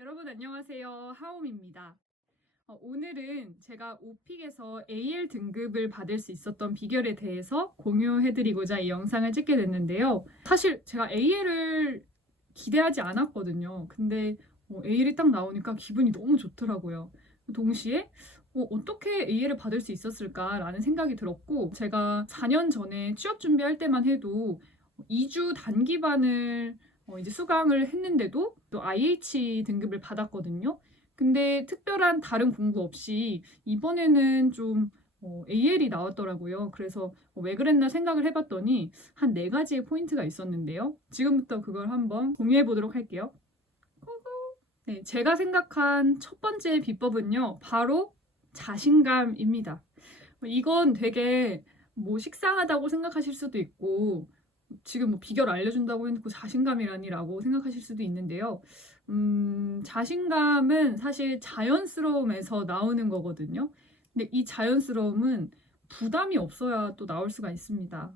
여러분 안녕하세요. 하옴입니다. 오늘은 제가 오픽에서 AL 등급을 받을 수 있었던 비결에 대해서 공유해드리고자 이 영상을 찍게 됐는데요. 사실 제가 AL을 기대하지 않았거든요. 근데 AL이 딱 나오니까 기분이 너무 좋더라고요. 동시에 어떻게 AL을 받을 수 있었을까라는 생각이 들었고, 제가 4년 전에 취업 준비할 때만 해도 2주 단기반을 이제 수강을 했는데도 또 IH 등급을 받았거든요. 근데 특별한 다른 공부 없이 이번에는 좀 AL이 나왔더라고요. 그래서 왜 그랬나 생각을 해봤더니 한 4가지의 포인트가 있었는데요. 지금부터 그걸 한번 공유해 보도록 할게요. 네, 제가 생각한 첫 번째 비법은요, 바로 자신감입니다. 이건 되게 식상하다고 생각하실 수도 있고, 지금 비결 알려준다고 해놓고 자신감이라니라고 생각하실 수도 있는데요. 자신감은 사실 자연스러움에서 나오는 거거든요. 근데 이 자연스러움은 부담이 없어야 또 나올 수가 있습니다.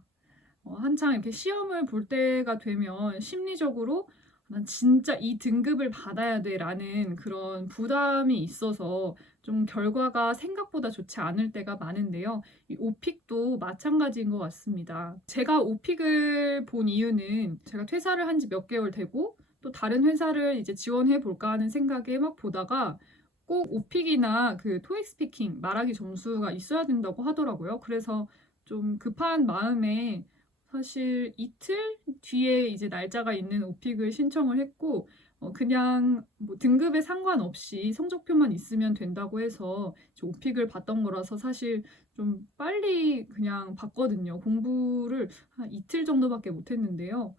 한창 이렇게 시험을 볼 때가 되면 심리적으로 난 진짜 이 등급을 받아야 돼 라는 그런 부담이 있어서 좀 결과가 생각보다 좋지 않을 때가 많은데요. 이 오픽도 마찬가지인 것 같습니다. 제가 오픽을 본 이유는 제가 퇴사를 한 지 몇 개월 되고 또 다른 회사를 이제 지원해 볼까 하는 생각에 막 보다가 꼭 오픽이나 그 토익 스피킹 말하기 점수가 있어야 된다고 하더라고요. 그래서 좀 급한 마음에 사실 이틀 뒤에 이제 날짜가 있는 오픽을 신청을 했고, 그냥 등급에 상관없이 성적표만 있으면 된다고 해서 오픽을 봤던 거라서 사실 좀 빨리 그냥 봤거든요. 공부를 한 이틀 정도밖에 못 했는데요.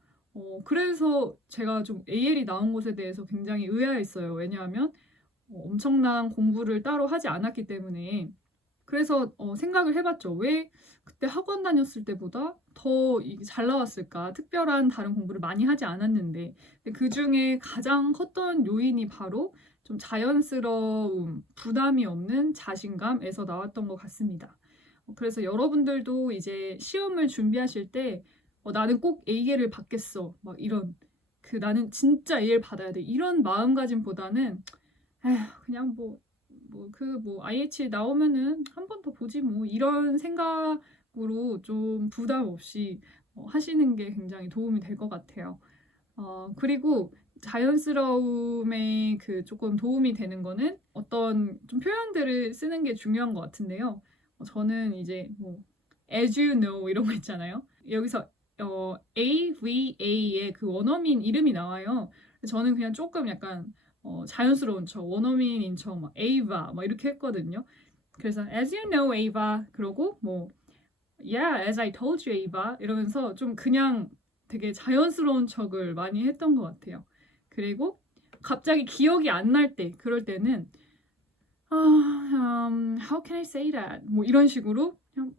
그래서 제가 좀 AL이 나온 것에 대해서 굉장히 의아했어요. 왜냐하면 엄청난 공부를 따로 하지 않았기 때문에. 그래서 생각을 해봤죠. 왜 그때 학원 다녔을 때보다 더 잘 나왔을까? 특별한 다른 공부를 많이 하지 않았는데. 그 중에 가장 컸던 요인이 바로 좀 자연스러움, 부담이 없는 자신감에서 나왔던 것 같습니다. 그래서 여러분들도 이제 시험을 준비하실 때 나는 꼭 A를 받겠어. 막 이런 나는 진짜 A를 받아야 돼. 이런 마음가짐보다는 에휴, 그냥 IH 나오면은 한 번 더 보지 이런 생각으로 좀 부담 없이 하시는 게 굉장히 도움이 될 것 같아요. 그리고 자연스러움에 조금 도움이 되는 거는 어떤 좀 표현들을 쓰는 게 중요한 것 같은데요. 저는 이제 as you know 이런 거 있잖아요. 여기서 AVA의 그 원어민 이름이 나와요. 저는 그냥 조금 약간 자연스러운 척, 원어민인 척, 막 에이바 막 이렇게 했거든요. 그래서 as you know, 에이바 그러고 yeah, as I told you, 에이바 이러면서 좀 그냥 되게 자연스러운 척을 많이 했던 것 같아요. 그리고 갑자기 기억이 안 날 때, 그럴 때는 how can I say that? 이런 식으로 그냥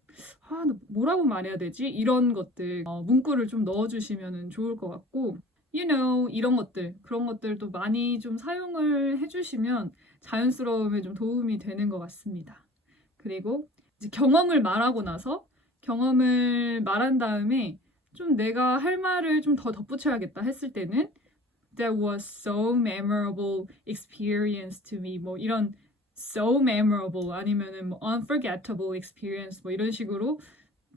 뭐라고 말해야 되지? 이런 것들 문구를 좀 넣어주시면 좋을 것 같고, you know 이런 것들 그런 것들도 많이 좀 사용을 해주시면 자연스러움에 좀 도움이 되는 것 같습니다. 그리고 이제 경험을 말하고 나서 경험을 말한 다음에 좀 내가 할 말을 좀 더 덧붙여야겠다 했을 때는 that was so memorable experience to me 이런 so memorable 아니면은 unforgettable experience 이런 식으로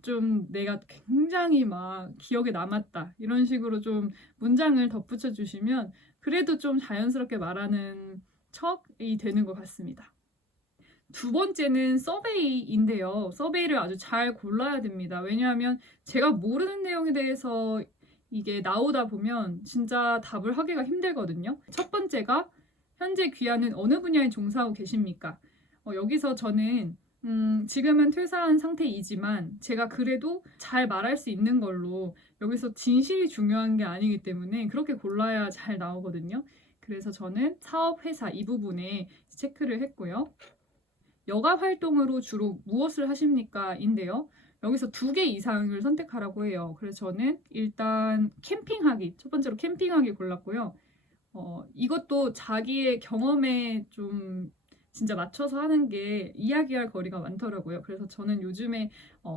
좀 내가 굉장히 막 기억에 남았다 이런 식으로 좀 문장을 덧붙여 주시면 그래도 좀 자연스럽게 말하는 척이 되는 것 같습니다. 두 번째는 서베이인데요. 서베이를 아주 잘 골라야 됩니다. 왜냐하면 제가 모르는 내용에 대해서 이게 나오다 보면 진짜 답을 하기가 힘들거든요. 첫 번째가 현재 귀하는 어느 분야에 종사하고 계십니까? 여기서 저는 지금은 퇴사한 상태이지만 제가 그래도 잘 말할 수 있는 걸로 여기서 진실이 중요한 게 아니기 때문에 그렇게 골라야 잘 나오거든요. 그래서 저는 사업회사 이 부분에 체크를 했고요. 여가 활동으로 주로 무엇을 하십니까? 인데요. 여기서 2개 이상을 선택하라고 해요. 그래서 저는 일단 캠핑하기, 첫 번째로 캠핑하기 골랐고요. 이것도 자기의 경험에 좀 진짜 맞춰서 하는 게 이야기할 거리가 많더라고요. 그래서 저는 요즘에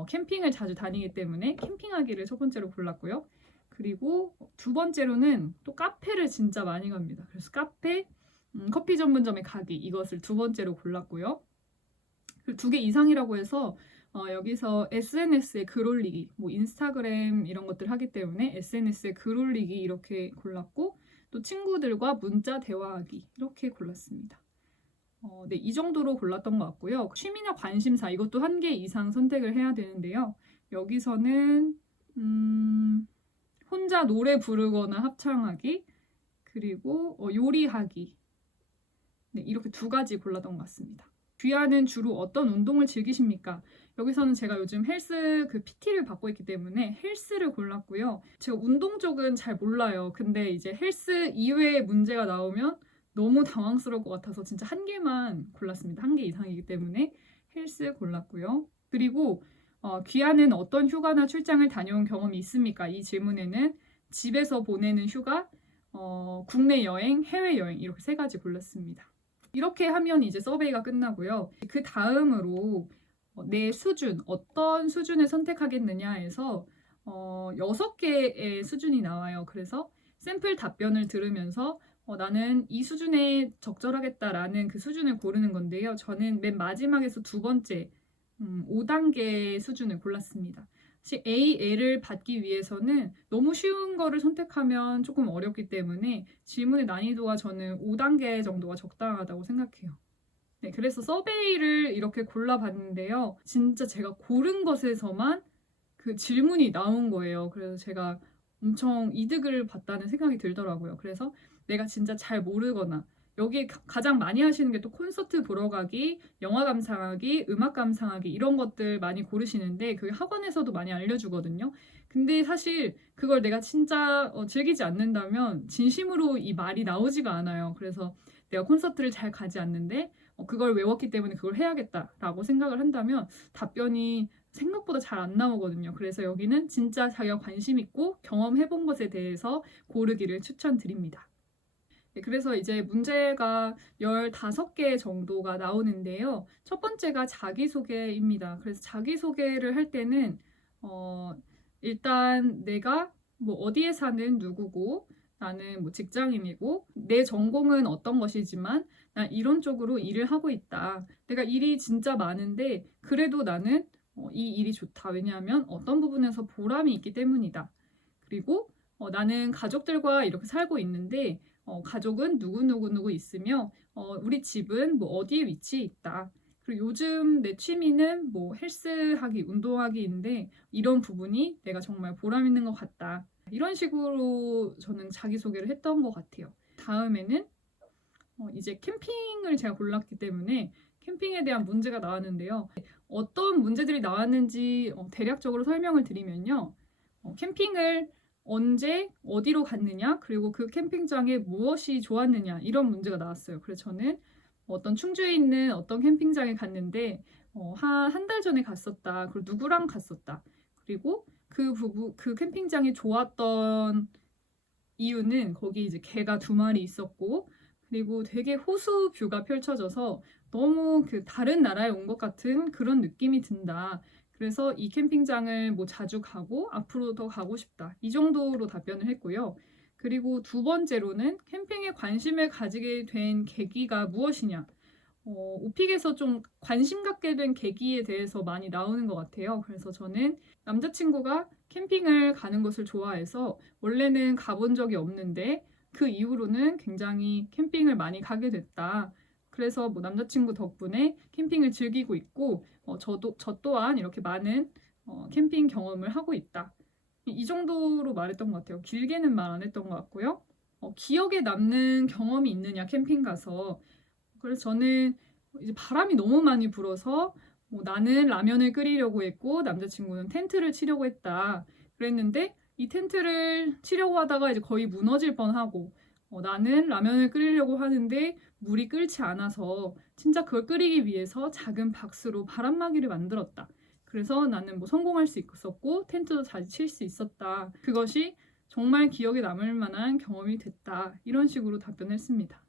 캠핑을 자주 다니기 때문에 캠핑하기를 첫 번째로 골랐고요. 그리고 두 번째로는 또 카페를 진짜 많이 갑니다. 그래서 카페, 커피 전문점에 가기 이것을 두 번째로 골랐고요. 그리고 2개 이상이라고 해서 여기서 SNS에 글 올리기, 뭐 인스타그램 이런 것들 하기 때문에 SNS에 글 올리기 이렇게 골랐고 또 친구들과 문자 대화하기 이렇게 골랐습니다. 네, 이 정도로 골랐던 것 같고요. 취미나 관심사 이것도 1개 이상 선택을 해야 되는데요. 여기서는 혼자 노래 부르거나 합창하기 그리고 요리하기 네, 이렇게 2가지 골랐던 것 같습니다. 귀아는 주로 어떤 운동을 즐기십니까? 여기서는 제가 요즘 헬스 PT를 받고 있기 때문에 헬스를 골랐고요. 제가 운동 쪽은 잘 몰라요. 근데 이제 헬스 이외의 문제가 나오면 너무 당황스러울 것 같아서 진짜 1개만 골랐습니다. 1개 이상이기 때문에 헬스 골랐고요. 그리고 귀아는 어떤 휴가나 출장을 다녀온 경험이 있습니까? 이 질문에는 집에서 보내는 휴가, 국내 여행, 해외 여행 이렇게 3가지 골랐습니다. 이렇게 하면 이제 서베이가 끝나고요. 그 다음으로 내 수준, 어떤 수준을 선택하겠느냐에서 6개의 수준이 나와요. 그래서 샘플 답변을 들으면서 나는 이 수준에 적절하겠다라는 그 수준을 고르는 건데요. 저는 맨 마지막에서 2번째 5단계 수준을 골랐습니다. 사실 AL을 받기 위해서는 너무 쉬운 거를 선택하면 조금 어렵기 때문에 질문의 난이도가 저는 5단계 정도가 적당하다고 생각해요. 네, 그래서 서베이를 이렇게 골라봤는데요. 진짜 제가 고른 것에서만 그 질문이 나온 거예요. 그래서 제가 엄청 이득을 봤다는 생각이 들더라고요. 그래서 내가 진짜 잘 모르거나 여기에 가장 많이 하시는 게 또 콘서트 보러 가기, 영화 감상하기, 음악 감상하기 이런 것들 많이 고르시는데 그게 학원에서도 많이 알려주거든요. 근데 사실 그걸 내가 진짜 즐기지 않는다면 진심으로 이 말이 나오지가 않아요. 그래서 내가 콘서트를 잘 가지 않는데 그걸 외웠기 때문에 그걸 해야겠다라고 생각을 한다면 답변이 생각보다 잘 안 나오거든요. 그래서 여기는 진짜 자기가 관심 있고 경험해본 것에 대해서 고르기를 추천드립니다. 네, 그래서 이제 문제가 15개 정도가 나오는데요. 첫 번째가 자기소개입니다. 그래서 자기소개를 할 때는 일단 내가 뭐 어디에 사는 누구고 나는 뭐 직장인이고 내 전공은 어떤 것이지만 난 이런 쪽으로 일을 하고 있다. 내가 일이 진짜 많은데 그래도 나는 이 일이 좋다. 왜냐하면 어떤 부분에서 보람이 있기 때문이다. 그리고 나는 가족들과 이렇게 살고 있는데 가족은 누구누구 있으며 우리 집은 뭐 어디에 위치해 있다. 그리고 요즘 내 취미는 뭐 헬스하기, 운동하기인데 이런 부분이 내가 정말 보람 있는 것 같다. 이런 식으로 저는 자기소개를 했던 것 같아요. 다음에는 이제 캠핑을 제가 골랐기 때문에 캠핑에 대한 문제가 나왔는데요. 어떤 문제들이 나왔는지 대략적으로 설명을 드리면요. 캠핑을 언제 어디로 갔느냐 그리고 그 캠핑장에 무엇이 좋았느냐 이런 문제가 나왔어요. 그래서 저는 어떤 충주에 있는 어떤 캠핑장에 갔는데 한 달 전에 갔었다. 그리고 누구랑 갔었다. 그리고 그 캠핑장이 좋았던 이유는 거기 이제 개가 2마리 있었고 그리고 되게 호수 뷰가 펼쳐져서 너무 그 다른 나라에 온 것 같은 그런 느낌이 든다. 그래서 이 캠핑장을 뭐 자주 가고 앞으로 더 가고 싶다. 이 정도로 답변을 했고요. 그리고 2번째로는 캠핑에 관심을 가지게 된 계기가 무엇이냐. 오픽에서 좀 관심 갖게 된 계기에 대해서 많이 나오는 것 같아요. 그래서 저는 남자친구가 캠핑을 가는 것을 좋아해서 원래는 가본 적이 없는데 그 이후로는 굉장히 캠핑을 많이 가게 됐다. 그래서 뭐 남자친구 덕분에 캠핑을 즐기고 있고 저 또한 이렇게 많은 캠핑 경험을 하고 있다. 이 정도로 말했던 것 같아요. 길게는 말 안 했던 것 같고요. 기억에 남는 경험이 있느냐 캠핑 가서. 그래서 저는 이제 바람이 너무 많이 불어서 나는 라면을 끓이려고 했고 남자친구는 텐트를 치려고 했다. 그랬는데 이 텐트를 치려고 하다가 이제 거의 무너질 뻔하고 나는 라면을 끓이려고 하는데 물이 끓지 않아서 진짜 그걸 끓이기 위해서 작은 박스로 바람막이를 만들었다. 그래서 나는 뭐 성공할 수 있었고 텐트도 잘 칠 수 있었다. 그것이 정말 기억에 남을 만한 경험이 됐다. 이런 식으로 답변했습니다.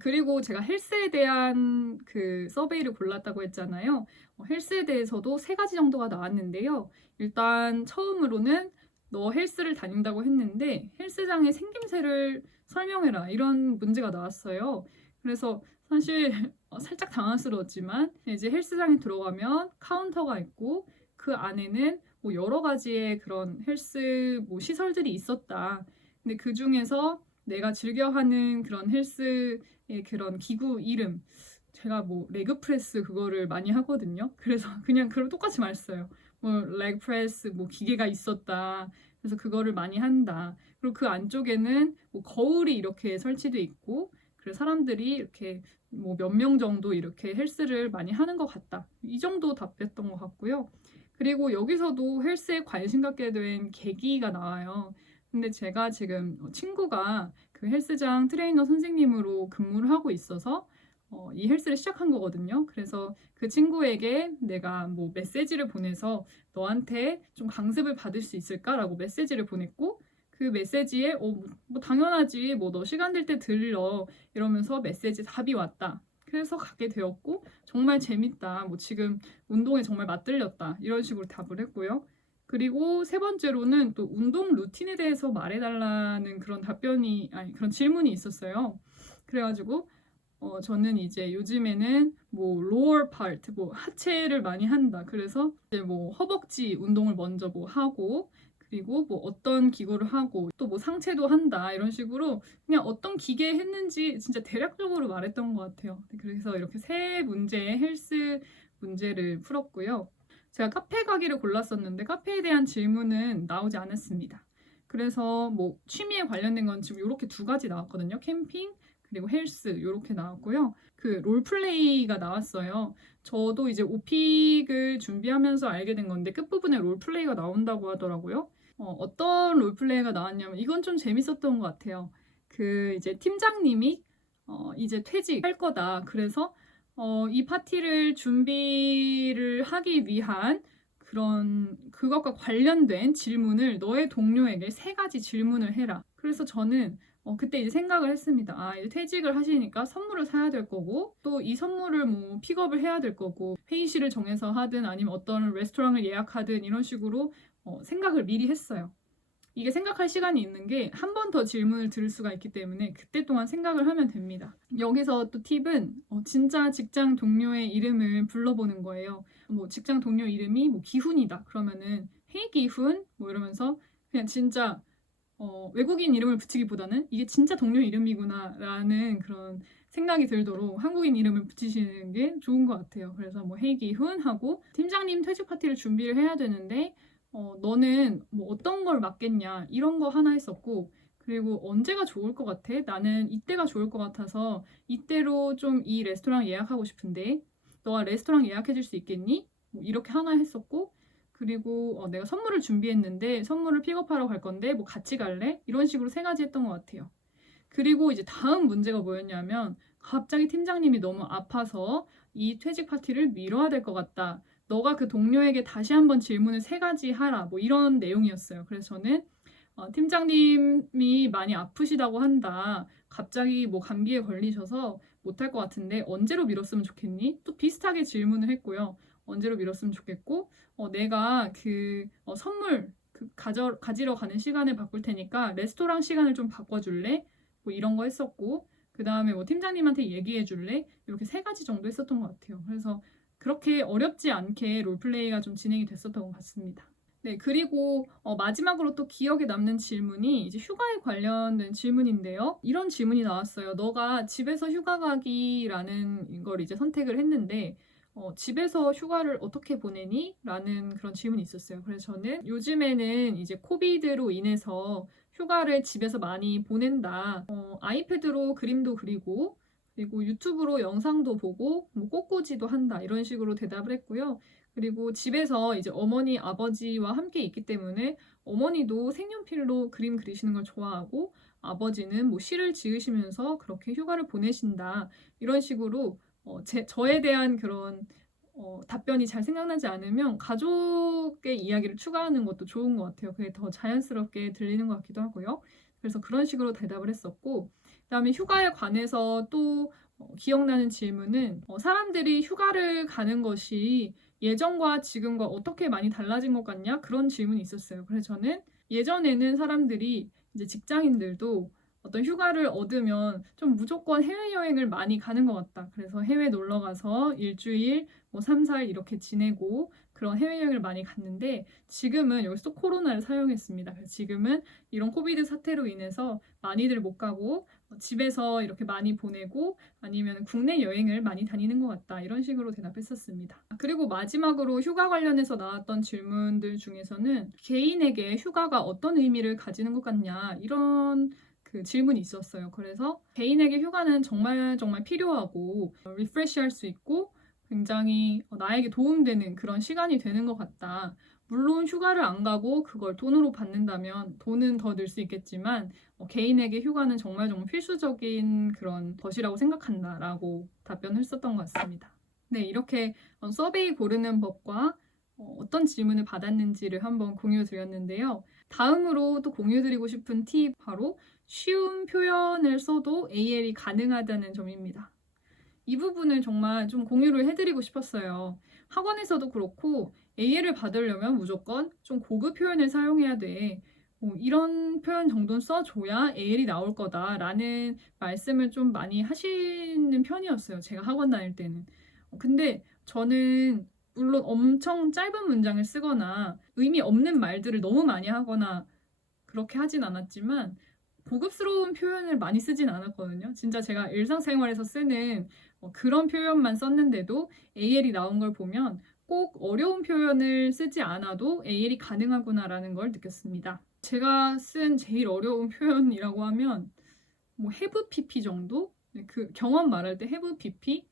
그리고 제가 헬스에 대한 그 서베이를 골랐다고 했잖아요. 헬스에 대해서도 3가지 정도가 나왔는데요. 일단 처음으로는 너 헬스를 다닌다고 했는데 헬스장의 생김새를 설명해라 이런 문제가 나왔어요. 그래서 사실 살짝 당황스러웠지만 이제 헬스장에 들어가면 카운터가 있고 그 안에는 뭐 여러 가지의 그런 헬스 뭐 시설들이 있었다. 근데 그 중에서 내가 즐겨하는 그런 헬스의 그런 기구 이름, 제가 뭐 레그 프레스 그거를 많이 하거든요. 그래서 그냥 그걸 똑같이 말했어요. 뭐 레그 프레스 뭐 기계가 있었다. 그래서 그거를 많이 한다. 그리고 그 안쪽에는 뭐 거울이 이렇게 설치돼 있고, 그래서 사람들이 이렇게 뭐 몇 명 정도 이렇게 헬스를 많이 하는 것 같다. 이 정도 답했던 것 같고요. 그리고 여기서도 헬스에 관심 갖게 된 계기가 나와요. 근데 제가 지금 친구가 그 헬스장 트레이너 선생님으로 근무를 하고 있어서 이 헬스를 시작한 거거든요. 그래서 그 친구에게 내가 뭐 메시지를 보내서 너한테 좀 강습을 받을 수 있을까라고 메시지를 보냈고, 그 메시지에 뭐 당연하지, 뭐 너 시간 될 때 들러 이러면서 메시지 답이 왔다. 그래서 가게 되었고 정말 재밌다. 뭐 지금 운동에 정말 맞들렸다. 이런 식으로 답을 했고요. 그리고 세 번째로는 또 운동 루틴에 대해서 말해달라는 그런 그런 질문이 있었어요. 그래가지고 저는 이제 요즘에는 뭐 lower part, 뭐 하체를 많이 한다. 그래서 이제 뭐 허벅지 운동을 먼저 뭐 하고, 그리고 뭐 어떤 기구를 하고, 또 뭐 상체도 한다. 이런 식으로 그냥 어떤 기계 했는지 진짜 대략적으로 말했던 것 같아요. 그래서 이렇게 세 문제의 헬스 문제를 풀었고요. 제가 카페 가기를 골랐었는데 카페에 대한 질문은 나오지 않았습니다. 그래서 뭐 취미에 관련된 건 지금 이렇게 두 가지 나왔거든요. 캠핑 그리고 헬스 이렇게 나왔고요. 그 롤플레이가 나왔어요. 저도 이제 오픽을 준비하면서 알게 된 건데 끝부분에 롤플레이가 나온다고 하더라고요. 어떤 롤플레이가 나왔냐면 이건 좀 재밌었던 것 같아요. 그 이제 팀장님이 이제 퇴직할 거다. 그래서 이 파티를 준비를 하기 위한 그런 그것과 관련된 질문을 너의 동료에게 세 가지 질문을 해라. 그래서 저는 그때 이제 생각을 했습니다. 아, 이제 퇴직을 하시니까 선물을 사야 될 거고, 또 이 선물을 뭐 픽업을 해야 될 거고, 회의실을 정해서 하든 아니면 어떤 레스토랑을 예약하든 이런 식으로 생각을 미리 했어요. 이게 생각할 시간이 있는 게 한 번 더 질문을 들을 수가 있기 때문에 그때 동안 생각을 하면 됩니다. 여기서 또 팁은 진짜 직장 동료의 이름을 불러보는 거예요. 뭐 직장 동료 이름이 뭐 기훈이다. 그러면은 헤이 기훈 뭐 이러면서 그냥 진짜 외국인 이름을 붙이기보다는 이게 진짜 동료 이름이구나 라는 그런 생각이 들도록 한국인 이름을 붙이시는 게 좋은 것 같아요. 그래서 뭐 헤이 기훈 하고 팀장님 퇴직 파티를 준비를 해야 되는데 너는 뭐 어떤 걸 맡겠냐 이런 거 하나 했었고, 그리고 언제가 좋을 것 같아? 나는 이때가 좋을 것 같아서 이때로 좀 이 레스토랑 예약하고 싶은데 너가 레스토랑 예약해 줄 수 있겠니? 뭐 이렇게 하나 했었고, 그리고 내가 선물을 준비했는데 선물을 픽업하러 갈 건데 뭐 같이 갈래? 이런 식으로 세 가지 했던 것 같아요. 그리고 이제 다음 문제가 뭐였냐면 갑자기 팀장님이 너무 아파서 이 퇴직 파티를 미뤄야 될 것 같다. 너가 그 동료에게 다시 한번 질문을 세 가지 하라. 뭐 이런 내용이었어요. 그래서 저는 팀장님이 많이 아프시다고 한다. 갑자기 뭐 감기에 걸리셔서 못할 것 같은데 언제로 미뤘으면 좋겠니? 또 비슷하게 질문을 했고요. 언제로 미뤘으면 좋겠고, 내가 그 선물 가지러 가는 시간을 바꿀 테니까 레스토랑 시간을 좀 바꿔줄래? 뭐 이런 거 했었고, 그 다음에 뭐 팀장님한테 얘기해 줄래? 이렇게 세 가지 정도 했었던 것 같아요. 그래서 그렇게 어렵지 않게 롤플레이가 좀 진행이 됐었던 것 같습니다. 네, 그리고 마지막으로 또 기억에 남는 질문이 이제 휴가에 관련된 질문인데요. 이런 질문이 나왔어요. 너가 집에서 휴가 가기라는 걸 이제 선택을 했는데 집에서 휴가를 어떻게 보내니? 라는 그런 질문이 있었어요. 그래서 저는 요즘에는 이제 코비드로 인해서 휴가를 집에서 많이 보낸다. 아이패드로 그림도 그리고, 그리고 유튜브로 영상도 보고, 뭐 꽃꽂이도 한다. 이런 식으로 대답을 했고요. 그리고 집에서 이제 어머니, 아버지와 함께 있기 때문에 어머니도 색연필로 그림 그리시는 걸 좋아하고, 아버지는 뭐 시를 지으시면서 그렇게 휴가를 보내신다. 이런 식으로 저에 대한 그런 답변이 잘 생각나지 않으면 가족의 이야기를 추가하는 것도 좋은 것 같아요. 그게 더 자연스럽게 들리는 것 같기도 하고요. 그래서 그런 식으로 대답을 했었고, 그다음에 휴가에 관해서 또 기억나는 질문은 사람들이 휴가를 가는 것이 예전과 지금과 어떻게 많이 달라진 것 같냐? 그런 질문이 있었어요. 그래서 저는 예전에는 사람들이 이제 직장인들도 어떤 휴가를 얻으면 좀 무조건 해외여행을 많이 가는 것 같다. 그래서 해외 놀러 가서 일주일, 뭐 3, 4일 이렇게 지내고 그런 해외여행을 많이 갔는데 지금은 여기서 또 코로나를 사용했습니다. 그래서 지금은 이런 코비드 사태로 인해서 많이들 못 가고 집에서 이렇게 많이 보내고 아니면 국내 여행을 많이 다니는 것 같다. 이런 식으로 대답했었습니다. 그리고 마지막으로 휴가 관련해서 나왔던 질문들 중에서는 개인에게 휴가가 어떤 의미를 가지는 것 같냐 이런 그 질문이 있었어요. 그래서 개인에게 휴가는 정말 필요하고 리프레시할 수 있고 굉장히 나에게 도움되는 그런 시간이 되는 것 같다. 물론 휴가를 안 가고 그걸 돈으로 받는다면 돈은 더 늘 수 있겠지만 개인에게 휴가는 정말 필수적인 그런 것이라고 생각한다라고 답변을 했었던 것 같습니다. 네, 이렇게 서베이 고르는 법과 어떤 질문을 받았는지를 한번 공유 드렸는데요. 다음으로 또 공유드리고 싶은 팁 바로 쉬운 표현을 써도 AL이 가능하다는 점입니다. 이 부분을 정말 좀 공유를 해드리고 싶었어요. 학원에서도 그렇고 AL을 받으려면 무조건 좀 고급 표현을 사용해야 돼. 이런 표현 정도는 써줘야 AL이 나올 거다라는 말씀을 좀 많이 하시는 편이었어요. 제가 학원 다닐 때는. 근데 저는 물론 엄청 짧은 문장을 쓰거나 의미 없는 말들을 너무 많이 하거나 그렇게 하진 않았지만 고급스러운 표현을 많이 쓰진 않았거든요. 진짜 제가 일상생활에서 쓰는 그런 표현만 썼는데도 AL이 나온 걸 보면 꼭 어려운 표현을 쓰지 않아도 AL이 가능하구나라는 걸 느꼈습니다. 제가 쓴 제일 어려운 표현이라고 하면 뭐 have pp 정도? 그 경험 말할 때 have pp?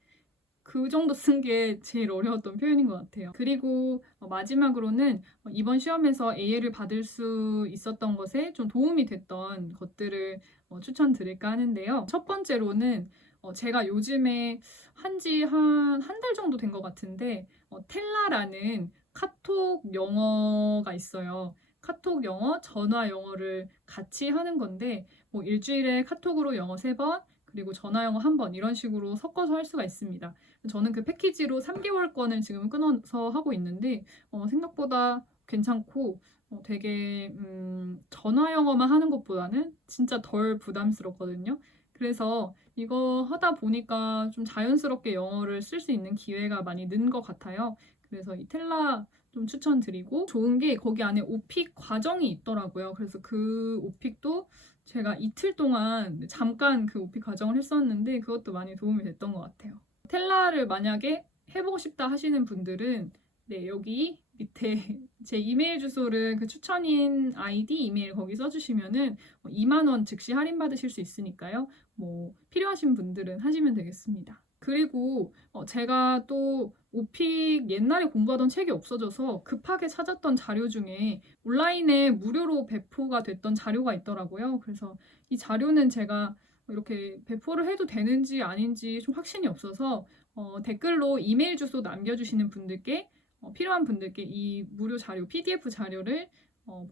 그 정도 쓴 게 제일 어려웠던 표현인 것 같아요. 그리고 마지막으로는 이번 시험에서 AL을 받을 수 있었던 것에 좀 도움이 됐던 것들을 추천드릴까 하는데요. 첫 번째로는 제가 요즘에 한지 한 달 정도 된 것 같은데 텔라라는 카톡 영어가 있어요. 카톡 영어, 전화 영어를 같이 하는 건데 뭐 일주일에 카톡으로 영어 3번 그리고 전화 영어 1번 이런 식으로 섞어서 할 수가 있습니다. 저는 그 패키지로 3개월권을 지금 끊어서 하고 있는데 생각보다 괜찮고 되게 전화 영어만 하는 것보다는 진짜 덜 부담스럽거든요. 그래서 이거 하다 보니까 좀 자연스럽게 영어를 쓸 수 있는 기회가 많이 는 것 같아요. 그래서 이 텔라 좀 추천드리고 좋은 게 거기 안에 오픽 과정이 있더라고요. 그래서 그 오픽도 제가 이틀 동안 잠깐 그 오픽 과정을 했었는데 그것도 많이 도움이 됐던 것 같아요. 텔라를 만약에 해보고 싶다 하시는 분들은 네, 여기 밑에 제 이메일 주소를 그 추천인 아이디 이메일 거기 써주시면은 2만 원 즉시 할인 받으실 수 있으니까요. 뭐 필요하신 분들은 하시면 되겠습니다. 그리고 제가 또 오픽 옛날에 공부하던 책이 없어져서 급하게 찾았던 자료 중에 온라인에 무료로 배포가 됐던 자료가 있더라고요. 그래서 이 자료는 제가 이렇게 배포를 해도 되는지 아닌지 좀 확신이 없어서 댓글로 이메일 주소 남겨주시는 분들께 필요한 분들께 이 무료 자료, PDF 자료를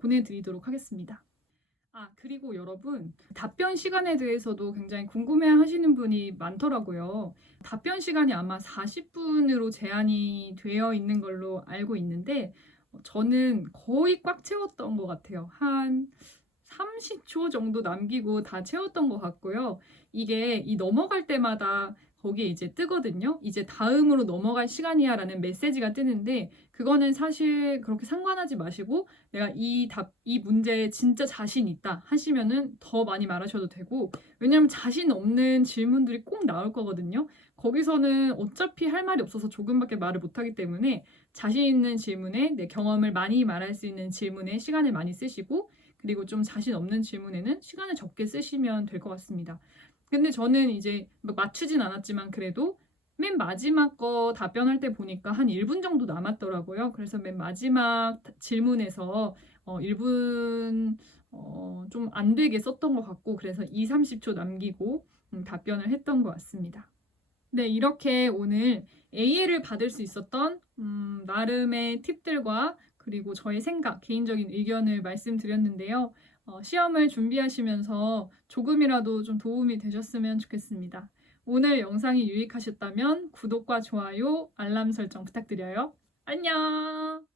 보내드리도록 하겠습니다. 그리고 여러분, 답변 시간에 대해서도 굉장히 궁금해 하시는 분이 많더라고요. 답변 시간이 아마 40분으로 제한이 되어 있는 걸로 알고 있는데, 저는 거의 꽉 채웠던 것 같아요. 한 30초 정도 남기고 다 채웠던 것 같고요. 이게 이 넘어갈 때마다 거기에 이제 뜨거든요. 이제 다음으로 넘어갈 시간이야 라는 메시지가 뜨는데 그거는 사실 그렇게 상관하지 마시고 내가 이 문제에 진짜 자신 있다 하시면은 더 많이 말하셔도 되고 왜냐면 자신 없는 질문들이 꼭 나올 거거든요. 거기서는 어차피 할 말이 없어서 조금밖에 말을 못하기 때문에 자신 있는 질문에 내 경험을 많이 말할 수 있는 질문에 시간을 많이 쓰시고 그리고 좀 자신 없는 질문에는 시간을 적게 쓰시면 될 것 같습니다. 근데 저는 이제 맞추진 않았지만 그래도 맨 마지막 거 답변할 때 보니까 한 1분 정도 남았더라고요. 그래서 맨 마지막 질문에서 1분 좀 안 되게 썼던 것 같고 그래서 2, 30초 남기고 답변을 했던 것 같습니다. 네, 이렇게 오늘 AL을 받을 수 있었던 나름의 팁들과 그리고 저의 생각, 개인적인 의견을 말씀드렸는데요. 시험을 준비하시면서 조금이라도 좀 도움이 되셨으면 좋겠습니다. 오늘 영상이 유익하셨다면 구독과 좋아요, 알람 설정 부탁드려요. 안녕!